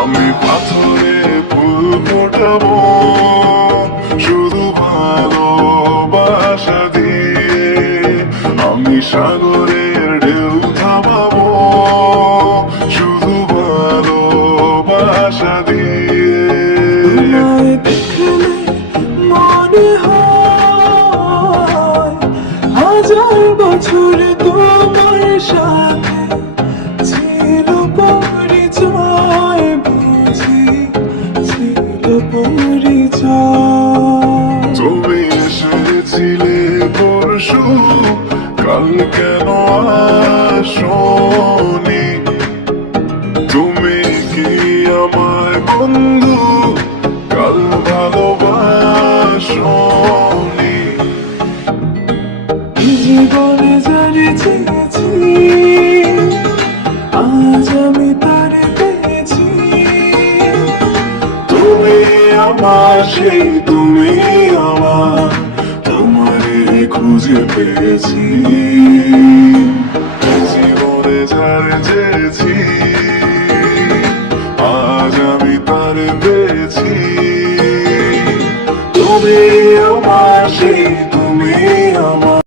আমি পাথরে ফুল ফোটাবো শুধু ভালোবাসা দিয়ে, আমি সাগরের ঢেউ থামাবো শুধু ভালোবাসা দিয়ে। তোমায় দেখলে মনে হয় হাজার বছর তোমার সাথে ছিল পরিচয়, বুঝি ছিল পরিচয়। তুমি এসেছিলে পরশু, কাল কেন আসোনি? তুমি কি আমায় বন্ধু কাল ভালোবাসোনি? জীবনে যারে চেয়েছি আজ আমি তারে পেয়েছি। তুমি আমার সেই, তুমি আমার, তোমারে খুঁজে পেয়েছি।